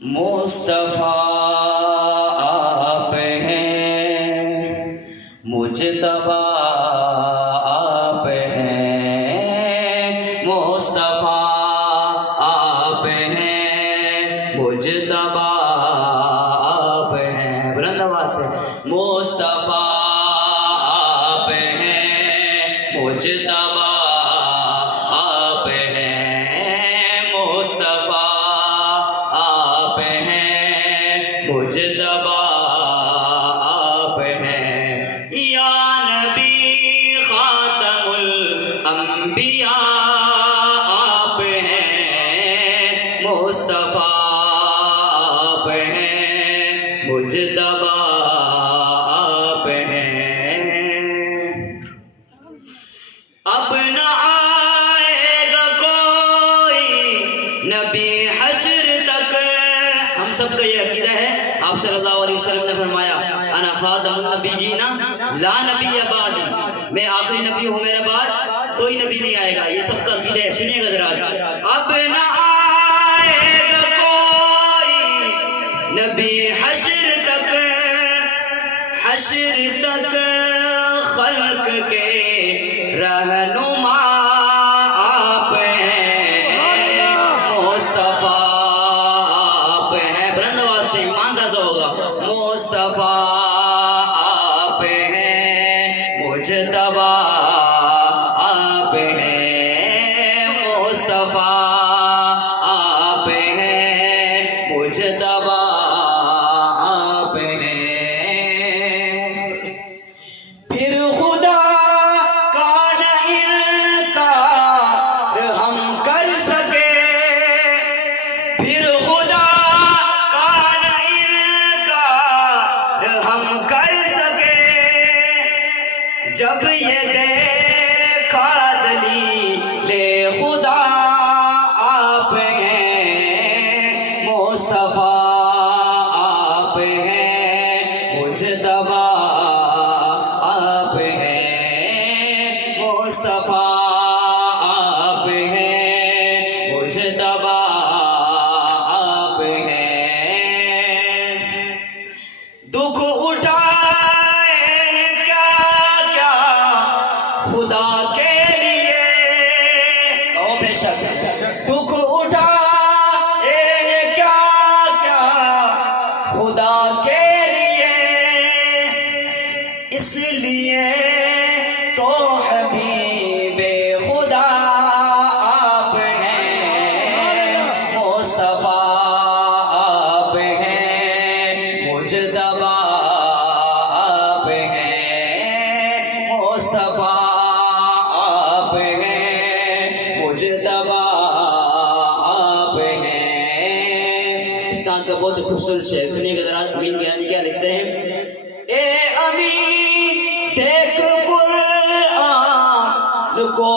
مصطفیٰ آپ ہیں، مجتبیٰ آپ ہیں، مصطفیٰ آپ ہیں، مجتبیٰ آپ ہیں، بلند آواز سے مصطفیٰ آپ ہیں، مجتبیٰ آپ ہیں، مصطفیٰ مجتبیٰ آپ ہیں، یا نبی خاتم الانبیاء آپ ہیں، مصطفیٰ آپ ہیں، مجتبیٰ آپ ہیں۔ اب نہ آئے گا کوئی نبی حشر تک، ہم سب کا یہ عقیدہ ہے۔ آپ صلی اللہ علیہ وسلم نے فرمایا انا خاتم النبیین لا نبی بعدی، میں آخری نبی ہوں، میرے بعد کوئی نبی نہیں آئے گا، یہ سب کا عقیدہ ہے۔ سنیے گا ذرا، اب نہ آئے گا کوئی نبی حشر تک، حشر تک خلق کے رہنما آپ ہیں، مصطفیٰ آپ ہیں، بلند آواز سے ایمان تازہ ہوگا، مصطفیٰ آپ ہیں، مجتبیٰ آپ ہیں، مصطفیٰ آپ ہیں، مجتبیٰ آپ ہیں۔ پھر خدا کا نہ انکار ہم کر سکے، پھر خدا کا نہ انکار ہم کر سکے، جب یہ دیکھا دلیل خدا آپ ہیں، مصطفیٰ آپ ہیں، مجتبیٰ آپ ہیں، مصطفیٰ آپ ہیں، مجتبیٰ آپ ہیں۔ دکھ اٹھائے کیا کیا خدا کے لیے، او بے شک دکھ اٹھائے کیا کیا خدا کے لیے، اس لیے تو حبیب خدا آپ ہیں، مصطفیٰ آپ ہیں، مجتبیٰ آپ ہیں، مصطفیٰ آپ ہیں، مجتبیٰ آپ ہیں۔ اس کان کا بہت خوبصورت شعر سنیے گا ذرا، امین گیلانی کیا لکھتے ہیں، اے امین دیکھ قرآن کو